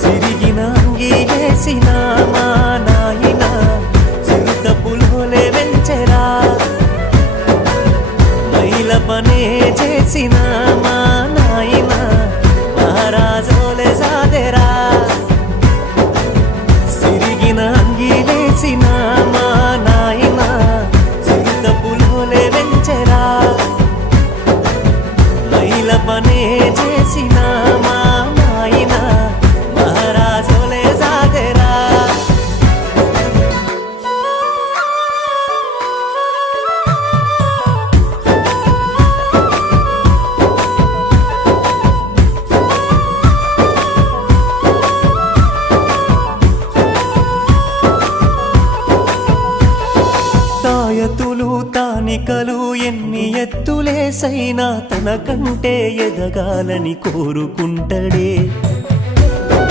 సిరిగిన అంగీలేసిన మా నాయన చిరుత పులోలే వెంచెరా మైల పనే చేసిన మా నాయన మహారాజోలే సాదెరా సిరిగిన అంగీలేసిన మా నాయన చిరుత పులోలే వెంచెరా మైల పనే చేసిన మా నాయన మహారాజోలే సాదెరా తాయతులు తానికలు ఎన్ని ఎత్తులేసైనా తనకంటే ఎదగాలని కోరుకుంటడే